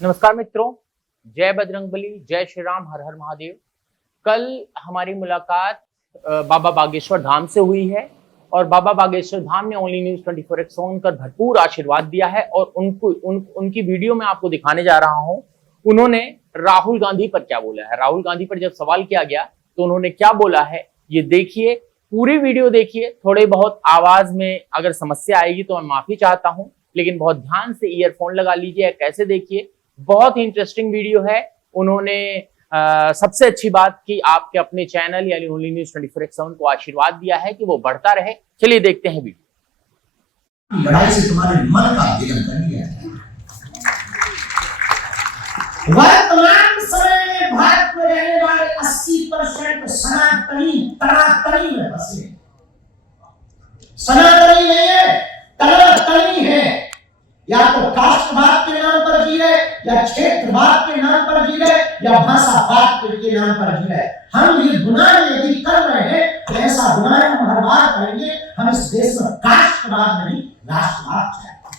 नमस्कार मित्रों, जय बजरंगबली, जय श्री राम, हर हर महादेव। कल हमारी मुलाकात बाबा बागेश्वर धाम से हुई है और बाबा बागेश्वर धाम ने ओनली न्यूज 24x कर भरपूर आशीर्वाद दिया है और उनकी वीडियो में आपको दिखाने जा रहा हूं। उन्होंने राहुल गांधी पर क्या बोला है। राहुल गांधी पर जब सवाल किया गया तो उन्होंने क्या बोला है, ये देखिए, पूरी वीडियो देखिए। थोड़े बहुत आवाज में अगर समस्या आएगी तो मैं माफी चाहता हूं, लेकिन बहुत ध्यान से ईयरफोन लगा लीजिए, कैसे देखिए। बहुत ही इंटरेस्टिंग वीडियो है। उन्होंने सबसे अच्छी बात कि आपके अपने चैनल यानी ओनली न्यूज 24x को आशीर्वाद दिया है कि वो बढ़ता रहे। चलिए देखते हैं वीडियो। लड़ाई से तुम्हारे मन का विघटन कर दिया है। वर्तमान समय में भारत में रहने वाले 80% सनातनी तनातनी में फंसे। सनातनी नहीं है, तनातनी है। या तो कास्टवाद के नाम पर जी रहे, या क्षेत्रवाद के नाम पर जी रहे, या भाषावाद के नाम पर जी रहे। हम ये गुनाह यदि कर रहे हैं तो ऐसा गुनाह हम हर बार करेंगे। हम इस देश में कास्टवाद नहीं, राष्ट्रवाद चाहते हैं।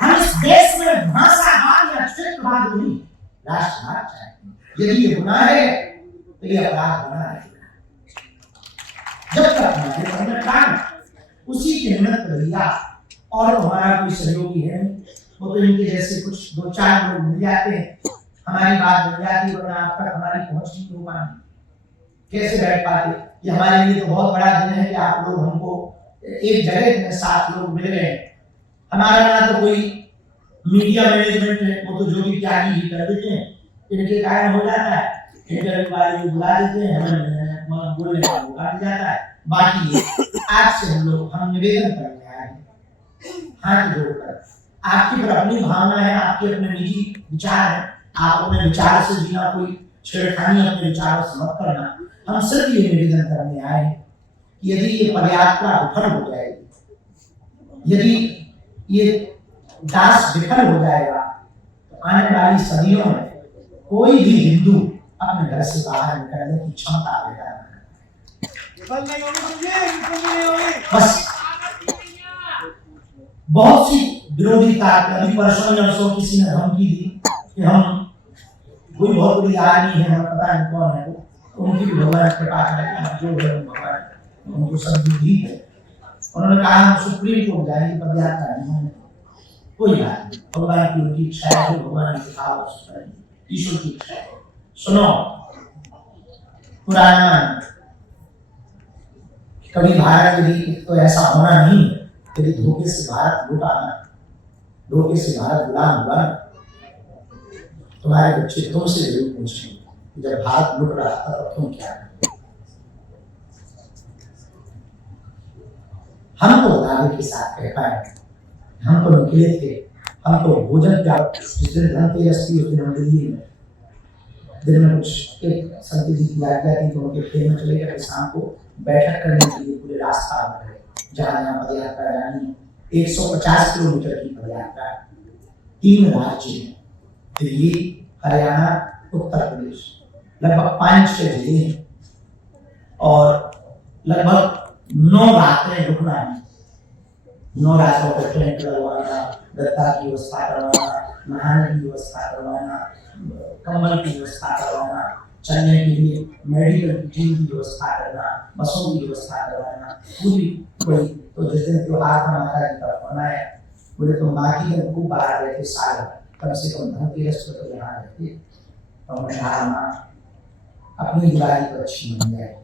हम इस देश में भाषावाद या क्षेत्रवाद नहीं, राष्ट्रवाद चाहते हैं। यदि ये गुनाह है तो ये अपराध बना है। जब तक हमारे काम उसी के निमित्त भैया और हमारा कोई सहयोगी है, वो तो इनके जैसे कुछ 2-4 लोग मिल जाते हैं, हमारी बात बन जाती है, वरना आप तक हमारी पहुंच नहीं हो पाती। कैसे बैठ पाते? ये हमारे लिए तो बहुत बड़ा दिन है कि आप लोग हमको एक जगह में 7 लोग मिल गए। हमारा ना तो कोई मीडिया मैनेजमेंट है, वो तो जो भी त्यागी ही कर देते हैं, इनके कारण हो जाता है। इंटरव्यू वाले बुला देते हैं, हमें बोलने का मौका मिल जाता है। बाकी आज से हम निवेदन करने आए हैं, हाथ जोड़कर। आपकी पर अपनी भावना है, आपके अपने निजी विचार है, आप अपने विचार से जीना, कोई छेड़खानी अपने विचारों से मत करना। हम सिर्फ ये निवेदन करने आए हैं कि यदि ये पदयात्रा विफल हो जाएगी, यदि ये दास विफल हो जाएगा, तो आने वाली सदियों में कोई भी हिंदू अपने घर से बाहर निकलने की क्षमता पैदा नहीं। बस बहुत सी विरोधी ताकत, अभी परसों किसी ने धमकी दी कि हम कोई बहुत बड़ी आदमी है, हमें पता नहीं कौन है वो, उनकी भी भगवान के पास है, जो है भगवान उनको सब बुद्धि है। उन्होंने कहा हम सुप्रीम कोर्ट जाएंगे, पदयात्रा नहीं, कोई बात नहीं, भगवान की उनकी इच्छा है, भगवान की कहा, ईश्वर की इच्छा है। सुनो, पुराना कभी भारत यदि तो ऐसा होना नहीं है, यदि धोखे से भारत लुटाना, धोखे से भारत गुलाम हुआ, तुम्हारे बच्चे तुमसे जरूर पूछेंगे जब भारत लुट रहा था तब तुम क्या करते। हम तो दावे के साथ कह पाए, हम तो निकले थे, हम तो भोजन का जिस दिन धनतेरस थी उस दिन हम दिल्ली में दिन में कुछ एक संत जी की आज्ञा थी तो उनके खेल में चले गए, शाम को बैठक करने के लिए पूरे रास्ता बन रहे, जहाँ यहाँ पदयात्रा जानी है। 150 किलोमीटर की पदयात्रा, 3 राज्य हैं, दिल्ली, हरियाणा, उत्तर प्रदेश, लगभग 5-6 जिले हैं और लगभग 9 रातें रुकना है। 9 रातों को टेंट लगवाना, गद्दा की व्यवस्था करवाना, नहाने की व्यवस्था करवाना, कंबल की व्यवस्था करवाना, चलने के लिए मेडिकल टीम की व्यवस्था करना, बसों की व्यवस्था करवाना, पूरी कोई तो जिस दिन त्योहार का माता जी का होना है, बोले तो बाकी दिन खूब बाहर रहते साल, कम से कम धनतेरस को तो यहाँ रहते। तो उन्होंने कहा अपनी दिवाली तो अच्छी बन जाए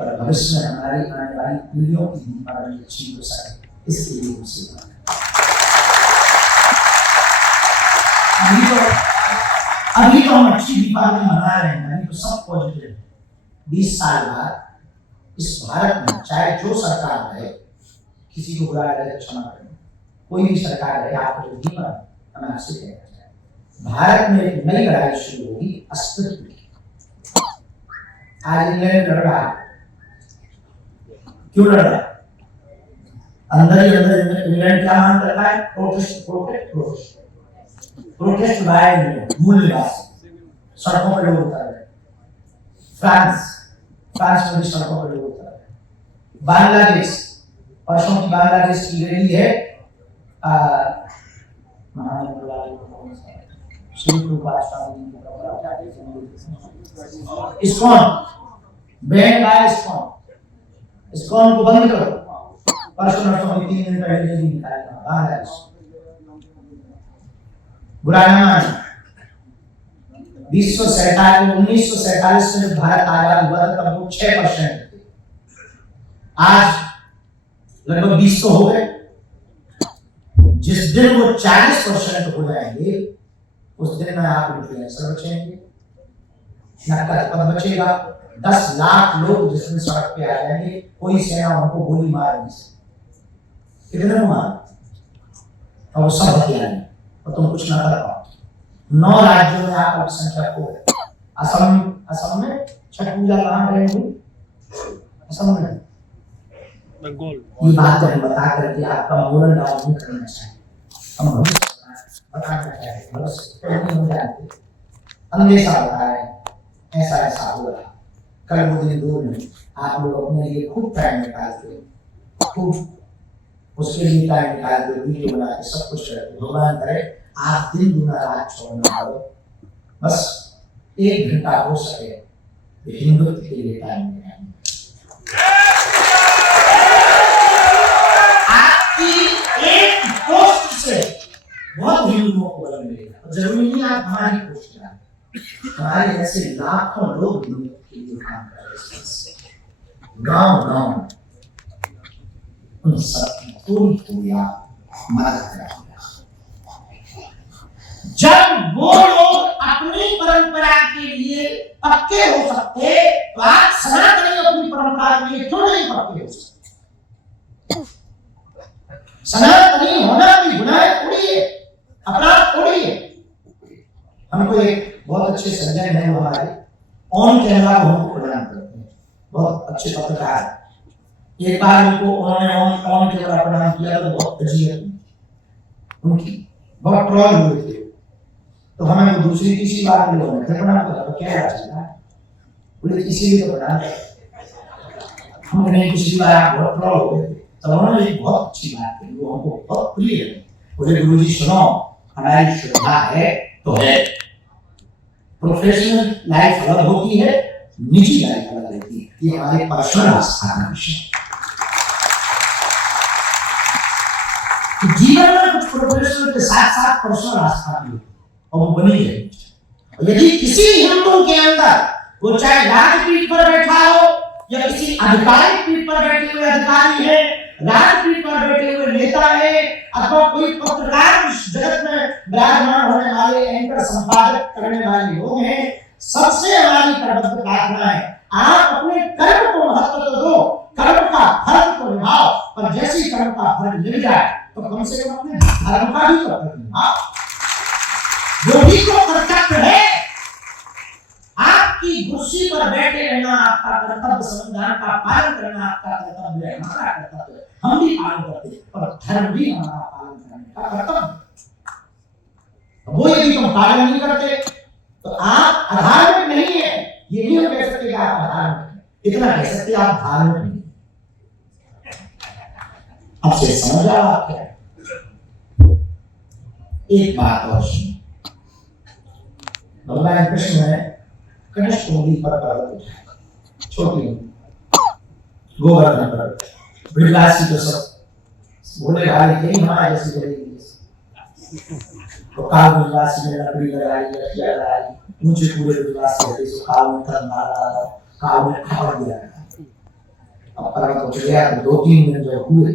और भविष्य में हमारी आने वाली पीढ़ियों की दीपावली अच्छी हो सके, इसके लिए उनसे अभी तो हम अच्छी दीपावली मना रहे हैं, अभी तो सब पॉजिटिव है। 20 साल बाद इस भारत में चाहे जो सरकार रहे, किसी को बुरा लगे क्षमा करें, कोई भी सरकार रहे, आपको जो भी पर हमें आपसे कहना चाहिए, भारत में एक नई लड़ाई शुरू होगी अस्तित्व की। आज इंग्लैंड लड़ रहा है, क्यों लड़ रहा है? अंदर ही अंदर इंग्लैंड क्या मांग रहा है? प्रोटेस्ट बाय मूल्यवाद, सड़कों पर लोग उतर रहे। फ्रांस में भी सड़कों पर लोग उतर रहे। बांग्लादेश, परसों की बांग्लादेश की रैली है, श्री प्रभुपाद स्वामी जी इस्कॉन बैन का इस्कॉन को बंद करो। परसों नरसों में 3 दिन पहले ही निकालना बाहर। बुरा न मान 1947 में भारत आजाद हुआ तब वो 6% थे, आज लगभग 20 तो हो गए। जिस दिन वो 40% हो जाएंगे उस दिन में आप इन्फ्लुएंसर बचेंगे, नक्कल पद बचेगा। 10 लाख लोग जिस दिन सड़क पे आ जाएंगे कोई सेना उनको गोली मार नहीं सकती। कितने मार और वो सब हथियार है और तुम कुछ ना कर पाओ। 9 राज्यों में आप संख्या को असम में छठ पूजा कहाँ करेंगे? असम में बंगाल। ये बात हम बता करके आपका मोरल डाउन नहीं करना चाहिए। हम बताना चाहिए बस नहीं हो जाते अंदेशा बता रहे हैं ऐसा ऐसा हो रहा। कल वो दिन दूर नहीं, आप लोग अपने लिए खूब टाइम निकालते, खूब उसके लिए टाइम निकालते, वीडियो बनाते, सब कुछ करते। भगवान करे आप दिन दुना रात छोड़ना पड़ो, बस 1 घंटा हो सके हिंदुत्व के लिए टाइम निकालें। आपकी एक पोस्ट से बहुत हिंदुओं को बल मिलेगा। जरूरी नहीं आप हमारी पोस्ट डालें, हमारे ऐसे लाखों लोग हिंदुत्व के लिए काम कर रहे हैं। गांव उन सब की पूरी मदद करें। जब वो लोग अपनी परंपरा के लिए पक्के हो सकते तो आप सनातनी अपनी परंपरा के लिए क्यों नहीं पक्के हो सकते? सनातनी होना भी गुनाह थोड़ी है, अपराध थोड़ी है। हमको एक बहुत अच्छे सज्जन है हमारे ऑन कैमरा हमको प्रदान करते हैं, बहुत अच्छे पत्रकार। एक बार उनको उन्होंने ऑन कैमरा प्रदान किया तो बहुत अजीब उनकी बहुत ट्रोल हुए थे। तो हमें वो दूसरी तीसरी बार भी होने थे प्रणाम करा तो क्या चलता है बोले इसीलिए तो प्रणाम हमने पिछली बार आप बहुत ट्रोल हो गए तो उन्होंने एक बहुत अच्छी बात कही, वो हमको बहुत प्रिय है। बोले गुरुजी सुनो, हमारी श्रद्धा है तो है, प्रोफेशनल लाइफ अलग होती है, निजी लाइफ अलग होती है, ये हमारे पर्सनल आस्था का विषय है। जीवन में कुछ प्रोफेशनल के साथ साथ पर्सनल आस्था भी और वो बनी है। यदि किसी हिंदू के अंदर वो चाहे राजपीठ पर बैठा हो या किसी आधिकारिक पीठ पर बैठे हुए अधिकारी है, राजपीठ पर बैठे हुए नेता है, अथवा कोई पत्रकार इस जगत में विराजमान होने वाले एंकर संपादक करने वाले लोग हैं, सबसे हमारी प्रबद्ध प्रार्थना है आप अपने कर्म को महत्व तो दो, कर्म का फल को निभाओ, पर जैसे कर्म का फल मिल जाए तो कम से कम अपने धर्म का भी कर्तव्य निभाओ। जो भी को कर्तव्य है, आपकी कुर्सी पर बैठे रहना आपका कर्तव्य, संविधान का पालन करना आपका कर्तव्य है, हमारा कर्तव्य है, हम भी पालन करते हैं, पर धर्म भी हमारा पालन करने का कर्तव्य। वो यदि तुम पालन नहीं करते तो आप अधार्मिक नहीं है, ये नहीं हम कह सकते कि आप अधार्मिक हैं, इतना कह सकते आप धार्मिक नहीं। अब से समझ आओ आप क्या। एक बात और सुनिए, भगवान कृष्ण ने कनिष्ठ नदी पर पर्वत उठाया, छोटी गोवर्धन पर्वत। ब्रजवासी तो सब बोले भाई यही हमारे जैसी जगह तो काल ब्रजवासी ने लकड़ी लगाई, लकड़ियां लगाई, ऊंचे पूरे ब्रजवासी रहते सो काल में कर मारा, काल में खबर दिया। अब पर्वत उठ गया तो 2-3 दिन जो हुए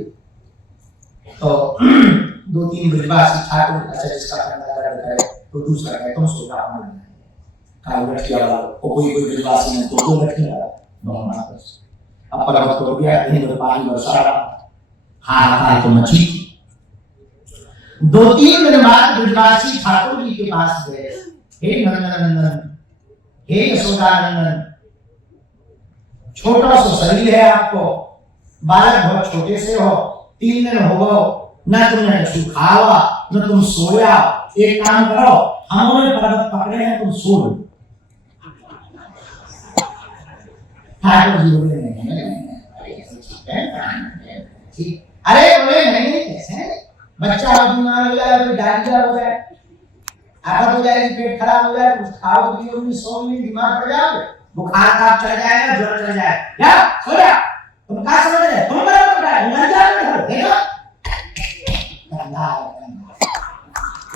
तो 2-3 ब्रजवासी ठाकुर अच्छा जिसका करना करे तो दूसरा कहे तुम सो जाओ काल लकड़ियां वाला को कोई ब्रजवासी ने तो 2 लकड़ियां लगा दोनों बस। अब पर्वत हो गया, इंद्र पानी बरसा रहा, हाहाकार तो मची। 2-3 दिन बाद ब्रजवासी ठाकुर जी के पास गए, हे नंदन, हे यशोदा नंदन, छोटा सा शरीर है आपको, बालक बहुत छोटे से हो, 3 दिन हो गए न तुमने कुछ खावा न तुम सोया, एक काम करो हमने पर्वत पकड़े हैं तुम सो लो। ठाकुर जी बोले नहीं, अरे बोले नहीं कैसे, बच्चा बीमार हो जाए, कोई डायरिया हो जाए, आफत हो जाएगी, पेट खराब हो जाए, कुछ खाओ पियोगे, सोओगे, बीमार पड़ जाओगे, बुखार का चढ़ जाएगा, ज्वर चढ़ जाएगा, या सो जा, तुम क्या समझ रहे हो, तुम बराबर बैठे हो, मर जाओगे, देखो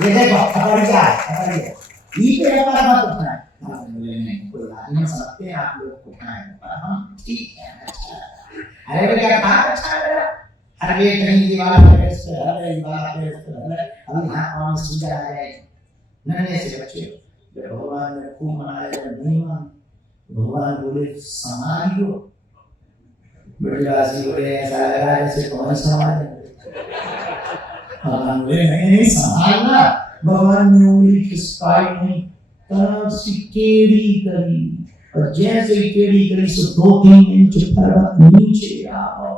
ये देखो खबर क्या है, खबर ये ठीक है, हमारा बात उठना है, नहीं कोई बात नहीं, समझते हैं आप लोग को क्या है, पर हम ठीक है, अच्छा अरे क्या कहा अच्छा है, हर एक कहीं दीवार पे से हर एक दीवार पे से अभी हां कौन सीधा आ जाए, नन्हे से बच्चे जब भगवान ने खूब मनाया, जब नहीं मान भगवान बोले संभालियो, बिरलासी बोले ऐसा लग रहा है जैसे कौन संभाले, भगवान बोले नहीं संभालना, भगवान ने उंगली खिसकाई नहीं, तब से टेढ़ी करी, और जैसे ही टेढ़ी करी सो 2-3 इंच पर्वत नीचे आओ,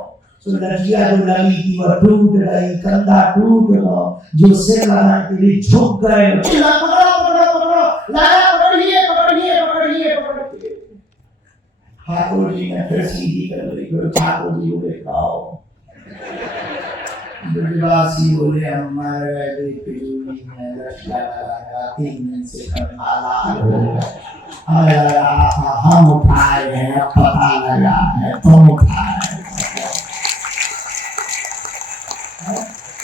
तो लड़कियां जो लगी थी वह टूट गई, कंधा टूट गया, जो सिर लगा के लिए झुक गए, चिल्ला पकड़ो पकड़ो पकड़ो, लाया पकड़िए पकड़िए पकड़िए पकड़िए, ठाकुर जी ने फिर सीधी कर ली, फिर ठाकुर जी बोले खाओ, बिरलासी बोले हमारे पिजूरी में लड़कियां लगा 3 दिन से कंधाला हम उठाए हैं, पता लगा है तुम उठाए,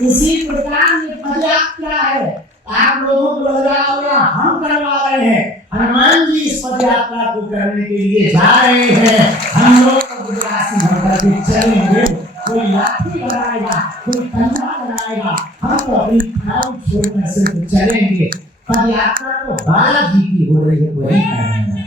इसी प्रकार ये पदयात्रा है, आप लोगों को लग रहा होगा हम करवा रहे हैं, हनुमान जी इस पदयात्रा को करने के लिए जा रहे हैं, हम लोग को बिरलासी होकर के चलेंगे, कोई लाठी बनाएगा, कोई कंधा बनाएगा, हम तो अपनी खाऊ छोड़कर सिर्फ चलेंगे, पदयात्रा तो बालाजी की हो रही है, वही करेंगे।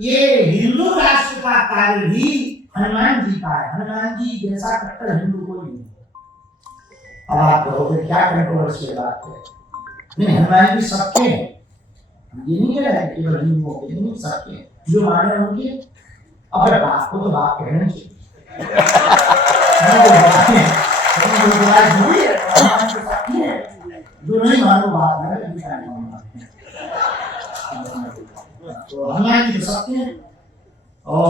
ये हिंदू राष्ट्र का कार्य भी हनुमान जी का है, हनुमान जी जैसा कट्टर हिंदू कोई नहीं। अब आप कहोगे क्या कंट्रोवर्सी बात है, नहीं हनुमान जी सबके हैं, ये नहीं कह रहे हैं केवल हिंदुओं के, नहीं सबके हैं, जो माने उनके, अब बात को तो बात कहना चाहिए, जो नहीं मानो बात है, तो हनुमान जी तो सबके हैं, और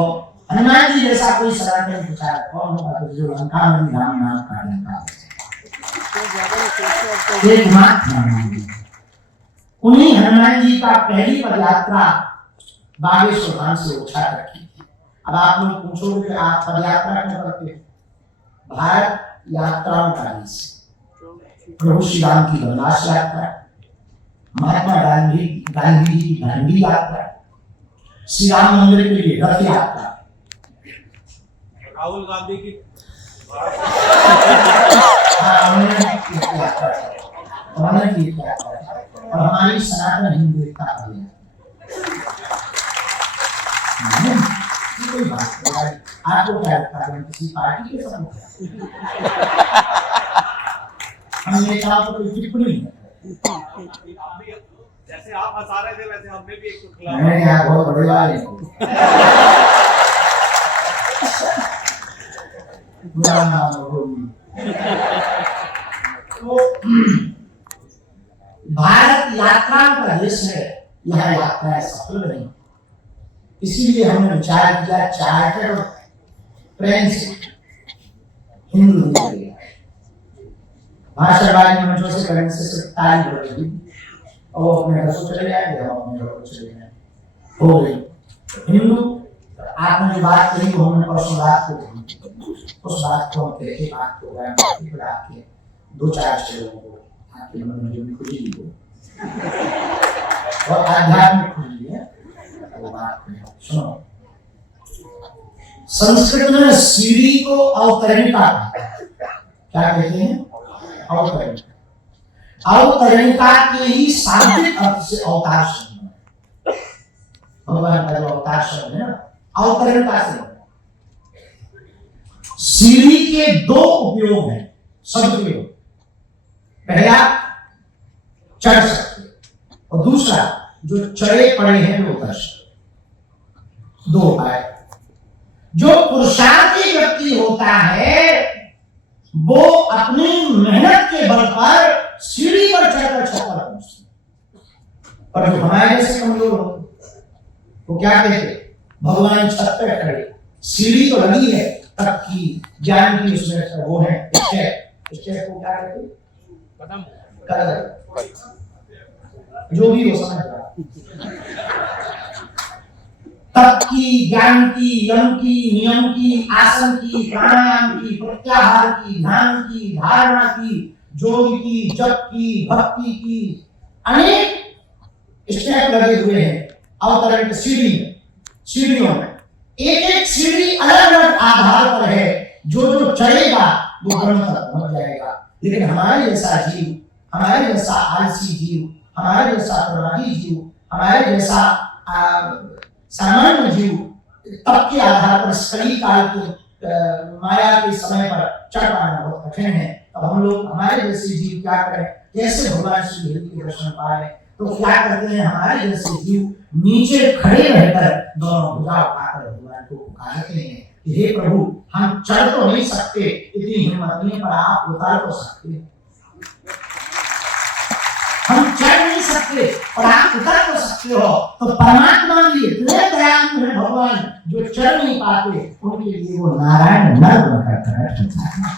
हनुमान जी जैसा कोई सनातन प्रचारक कौन होगा, तो जो लंका में राम नाम का लंका उन्हीं हनुमान जी का पहली पदयात्रा बागेश्वर धाम से उठा रखी थी। अब आप लोग पूछोगे कि आप पदयात्रा क्यों करते हैं, भारत यात्राओं का देश, प्रभु श्री राम की वनवास यात्रा, महात्मा गांधी जी की दांडी यात्रा, श्री राम मंदिर के लिए रथ यात्रा, राहुल गांधी की और हमारी सनातन हिंदू एकता अभियान, कोई बात नहीं, आपको क्या लगता है किसी पार्टी के समूह, हम नेताओं को कोई टिप्पणी नहीं, जैसे आप हंसा रहे थे वैसे हमने भी एक चुटकुला, मैंने यहाँ बहुत बड़े वाले तो भारत यात्रा का देश है, यह यात्रा सफल नहीं, इसीलिए हमने विचार किया चार्टर और प्रेम से हिंदू नहीं, भाषावादी मंचों से करने से ताली बढ़ गई, और अपने घर को चले जाएंगे, हम अपने घर को चले जाएंगे, हो गई हिंदू। आपने जो बात कही वो हमने परसों रात को कही, उस बात को हम कहते बात को बढ़ा के 2-4 लोगों को आपके मन में जो भी खुशी हो और आध्यात्मिक खुशी है वो बात सुनो। संस्कृत में सीढ़ी को अवतरणिका, क्या कहते हैं, अवतरणिका, अवतरणिका के ही शाब्दिक अर्थ से अवतार शब्द, भगवान का जो अवतार शब्द है ना, अवतरणिका से। सीढ़ी के 2 उपयोग हैं शब्द के, पहला चढ़ सकते और दूसरा जो चढ़े पड़े हैं वो उतर सकते, 2 उपाय। जो पुरुषार्थी व्यक्ति होता है वो अपनी मेहनत के बल पर सीढ़ी पर चढ़कर छत पर पहुंचता है, पर जो हमारे जैसे कमजोर होते वो क्या कहते, भगवान छत पे खड़े, सीढ़ी तो लगी है तब की ज्ञान की, उसमें वो है स्टेप को क्या कहते, कदम, जो भी हो समझ रहा, तप की, ज्ञान की, यम की, नियम की, आसन की, प्राणायाम की, प्रत्याहार की, ध्यान की, धारणा की, योग की, जप की, भक्ति की, अनेक स्टेप लगे हुए हैं अवतरण की सीढ़ियों में। एक एक सीढ़ी अलग अलग आधार पर है, जो चढ़ेगा वो ब्रह्म तक पहुंच जाएगा। लेकिन हमारे जैसा जीव, हमारे जैसा आलसी जीव, हमारे जैसा प्रवादी जीव, हमारे जैसा सामान्य जीव तप के आधार पर कली काल के माया के समय पर चढ़ पाना बहुत कठिन है। अब हम लोग, हमारे जैसे जीव क्या करें, कैसे भगवान श्री हरि के दर्शन पाए? तो क्या करते हैं, हमारे जैसे जीव नीचे खड़े रहकर दोनों भुजा उठाकर भगवान को पुकारते हैं कि हे प्रभु, हम चढ़ तो नहीं सकते, इतनी हिम्मत नहीं, पर आप उतार तो सकते हैं। हम चढ़ नहीं सकते और आप उतर तो सकते हो। तो परमात्मा भी इतने दयालु है भगवान, जो चढ़ नहीं पाते उनके लिए वो नारायण नर बनकर प्रकट होता है।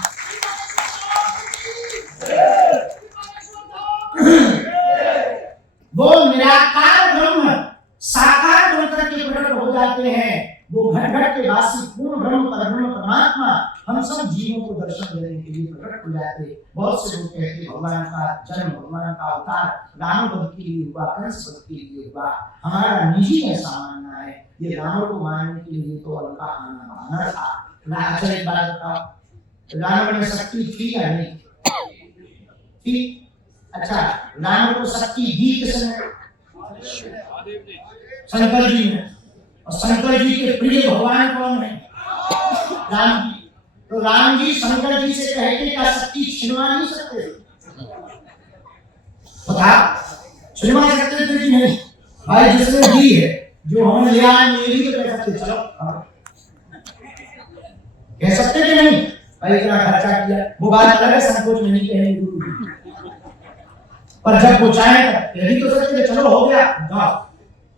वो निराकार ब्रह्म साकार बनकर के प्रकट हो जाते हैं। वो घट घट के वासी पूर्ण ब्रह्म परब्रह्म परमात्मा हम सब जीवों को दर्शन देने के लिए प्रकट हो जाते। बहुत से लोग कहते भगवान का जन्म, भगवान का अवतार राम वध के लिए हुआ, कंस वध के लिए हुआ। हमारा निजी ऐसा मानना है, ये रावण को मारने के लिए तो उनका आना बहाना था। अच्छा एक बात बताओ, रावण में शक्ति थी या नहीं थी? अच्छा, रावण को शक्ति दी किसने? शंकर जी ने। और शंकर जी के प्रिय भगवान कौन है? राम जी। तो राम जी शंकर जी से कह के क्या शक्ति छिनवा नहीं सकते? बता, छिनवा सकते थे कि नहीं? भाई जिसने दी है, जो हमने लिया है, मेरी तो कह सकते, चलो कह सकते कि नहीं? भाई इतना खर्चा किया, वो बात अलग है, संकोच में नहीं कहेंगे। पर जब वो चाहे यही तो सकते, चलो हो गया,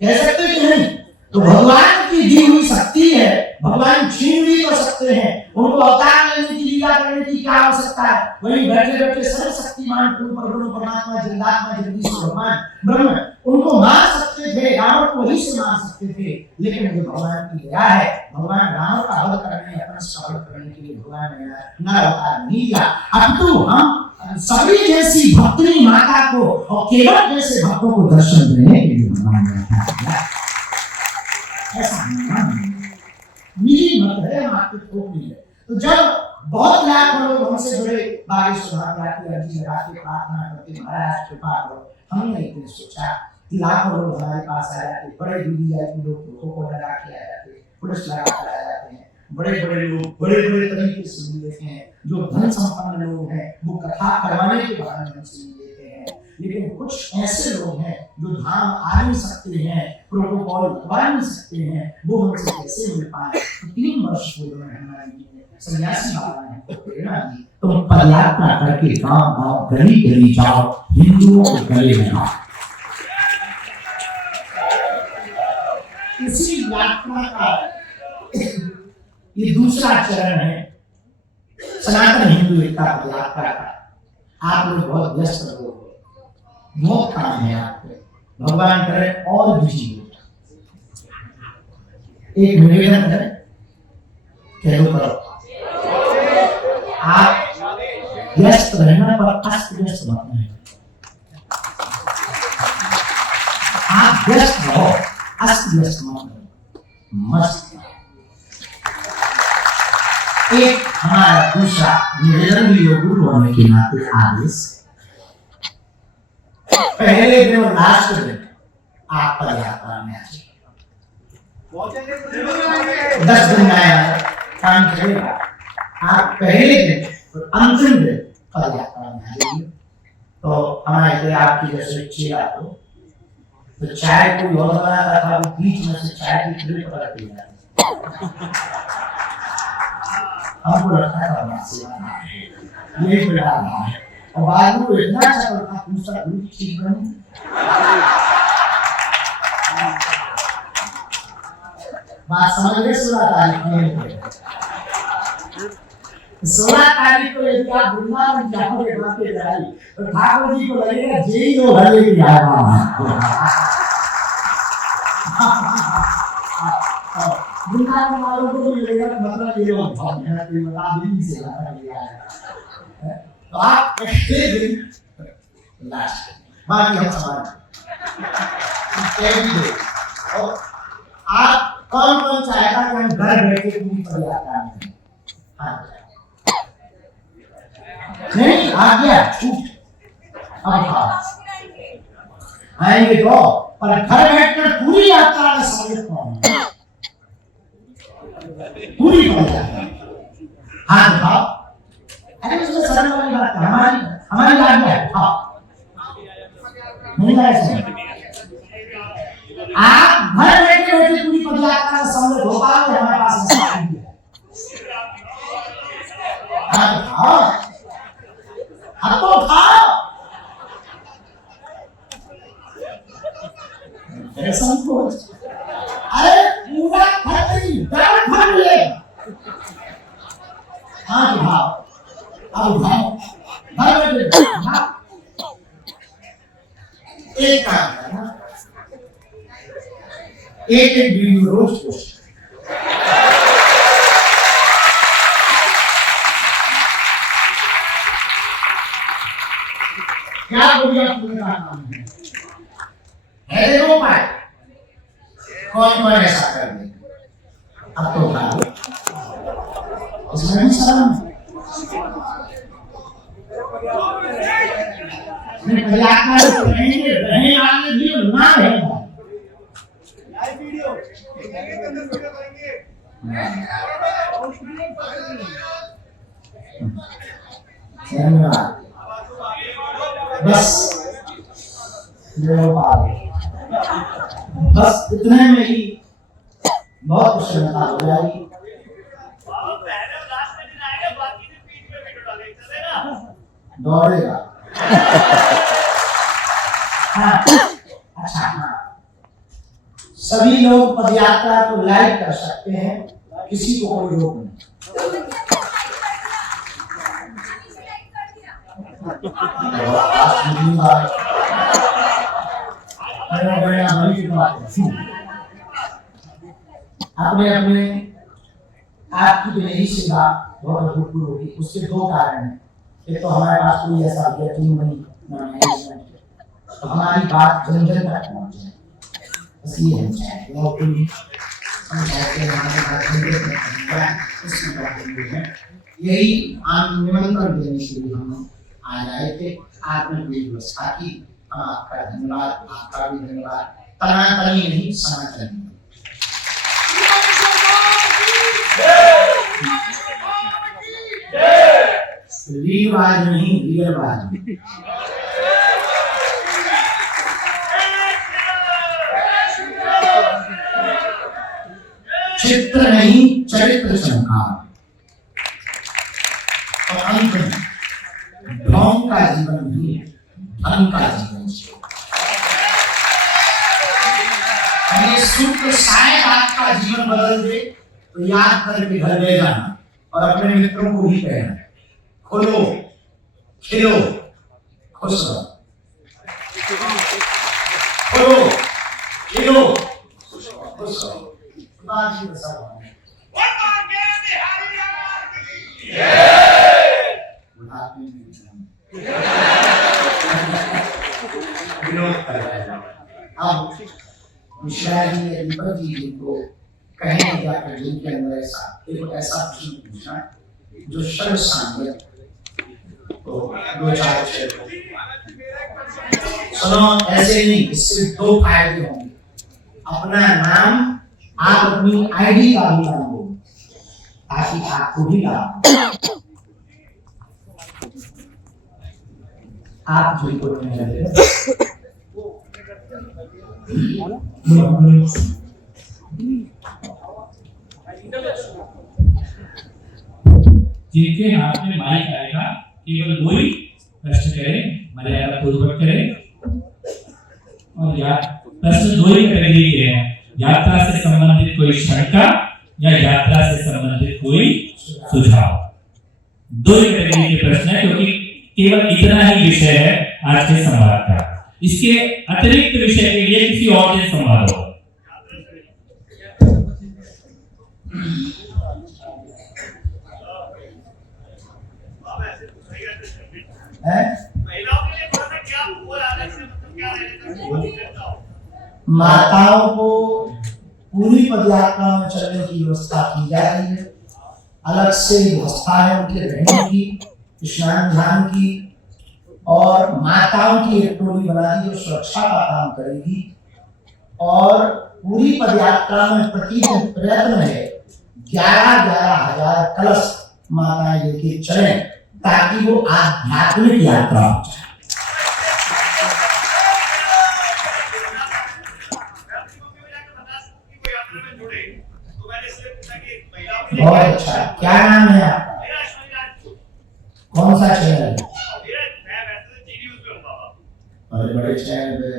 कह सकते कि नहीं? तो भगवान की दी हुई शक्ति है, भगवान छीन भी तो सकते हैं। उनको अवतार लेने की, लीला करने की क्या आवश्यकता है? वही बैठे बैठे सर्वशक्तिमान पूर्ण परब्रह्म परमात्मा जगदात्मा जगदीश्वर भगवान ब्रह्म, उनको मार सकते थे, रावण को वही से मार सकते थे। लेकिन ये भगवान की दया है, भगवान रावण का वध करने, अपना स्वागत करने के लिए भगवान ने नर अवतार नहीं लिया। अब तो हम सभी जैसी भक्तनी माता को और केवल जैसे भक्तों को दर्शन देने के लिए भगवान ने दिया। ऐसा निजी मत है, आपके थोक नहीं है। तो जब बहुत लाख लोग हमसे जुड़े, बागेश्वर धाम जाके अर्जी लगाते, प्रार्थना करते, महाराज कृपा करो, हमने एक दिन सोचा कि लाखों लोग हमारे पास आ जाते, बड़े वीवीआईपी लोग फोटो को लगा के आ जाते, पुलिस लगा कर आ जाते हैं, बड़े बड़े लोग बड़े बड़े तरीके से मिल लेते हैं, जो धन संपन्न लोग हैं वो कथा करवाने के बहाने हमसे मिल लेते हैं। लेकिन कुछ ऐसे लोग हैं जो धाम आ नहीं सकते हैं, प्रोटोकॉल लगवा नहीं सकते हैं, वो हमसे कैसे मिल पाए? 3 वर्ष पूर्व में हमारी सन्यासी बाबा ने प्रेरणा दी, तुम पदयात्रा करके गांव गांव गली गली जाओ, हिंदुओं को गले लगाओ। इसी यात्रा का ये दूसरा चरण है, सनातन हिंदू एकता यात्रा का। आप लोग बहुत व्यस्त लोग हो, बहुत काम है आपको, भगवान करे और बिजी हो। एक निवेदन है, कह दो करो, आप व्यस्त रहना पर अस्त व्यस्त मत रहना। आप व्यस्त रहो, अस्त व्यस्त मत रहो, मस्त। एक हमारा दूसरा निवेदन भी गुरु होने के नाते आदेश, पहले दिन और लास्ट दिन आप पदयात्रा में आ जाइए। 10 दिन आया काम करेगा, आप पहले दिन और अंतिम दिन पदयात्रा में आ जाइए। तो हमारे लिए आपकी जैसे चेला हो, तो चाय कोई और बनाता था, वो बीच में से चाय की ट्रे पकड़ के जाती, हमको लगता था ये बड़ा है। और बाद में इतना अच्छा करता, पूछता ठीक बनी। बात समझ गए? 16 तारीख में 16 तारीख को यदि आप वृंदावन जाओगे बातें जाएगी तो ठाकुर जी को लगेगा जेई लोग हले भी वृंदावन वालों को भी लगेगा मतलब ये लोग बहुत मेहनत बता दिल्ली से आया। तो आप पहले दिन लास्ट बाकी हम समान और आप कौन कौन चाहेगा कि हम घर बैठे पूरी पदयात्रा में नहीं आ गया अब आएंगे तो पर घर बैठकर पूरी यात्रा में सम्मिलित होंगे पूरी पदयात्रा हाँ दिखाओ। अरे उसमें सरल वाली बात है हमारी आज्ञा है। नहीं आप घर बैठे बैठे पूरी पदयात्रा में सम्मिलित हो पाओगे हमारे पास है। अब तो उठाओ संकोच। अरे पूरा खतरी डर भर ले हाँ उठाओ अब उठाओ घर बैठे एक काम करना एक वीडियो रोज पोस्ट क्या बोलिए पूरे का नाम है देखो पाए कौन कौन ऐसा कर दे अब तो उठा इसमें भी शर्म मैं पदयात्रा रहेंगे रहने वाले भी ना रहेगा लाइव वीडियो करेंगे धन्यवाद बस बस इतने में ही बहुत प्रसन्नता हो जाएगी। दौड़ेगा हाँ अच्छा हाँ सभी लोग पदयात्रा को लाइक कर सकते हैं किसी को कोई रोक नहीं। अपने अपने आपकी जो यही सेवा बहुत अभूतपूर्व होगी उसके दो कारण हैं। एक तो हमारे पास कोई ऐसा टीम नहीं तो हमारी बात जन जन तक पहुंच जाए बस ये है यही आप निमंत्रण देने के लिए हम आज आए थे। आपने कोई व्यवस्था की आपका धन्यवाद आपका भी धन्यवाद तनातनी नहीं सनातन रीवाज नहीं रियलवाज चित्र नहीं चरित्र चमकार और अंत में ढोंग का जीवन भी धन का जीवन ये सूत्र शायद आपका जीवन बदल दे तो याद करके घर ले जाना और अपने मित्रों को भी कहना खोलो खिलो खुश रहो खोलो खिलो खुश रहो अब शायद अधिपति जी को कहें जाकर जिनके अंदर ऐसा प्रश्न पूछना जो सर्व सांगत तो दो चार सुनो ऐसे नहीं इससे दो फायदे होंगे। अपना नाम आप अपनी आईडी का भी नाम हो ताकि आपको भी लाभ आप जो को जिनके हाथ में माइक आएगा केवल वही प्रश्न करें मर्यादा पूर्वक करें और प्रश्न दो ही कैटेगरी के हैं यात्रा से संबंधित कोई कोई शंका या यात्रा से संबंधित कोई सुझाव? दो ही कैटेगरी के प्रश्न है, क्योंकि केवल इतना ही विषय है आज के संवाद का। इसके अतिरिक्त विषय के लिए किसी और दिन संवाद होगा। महिलाओं के लिए थोड़ा सा क्या हुआ है, मतलब क्या रहेगा? माताओं को पूरी पदयात्रा में चलने की व्यवस्था की जा रही है। अलग से व्यवस्था है उनके रहने की, स्नान ध्यान की, और माताओं की एक टोली बना दी जो सुरक्षा का काम करेगी। और पूरी पदयात्रा में प्रतिदिन प्रयत्न है 11,000 कलश माताएं लेके चलें, ताकि वो आध्यात्मिक यात्रा हो जाए। बहुत अच्छा। क्या नाम है आपका? कौन सा चैनल है? बड़े बड़े चैनल पे।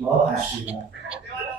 बहुत आशीर्वाद।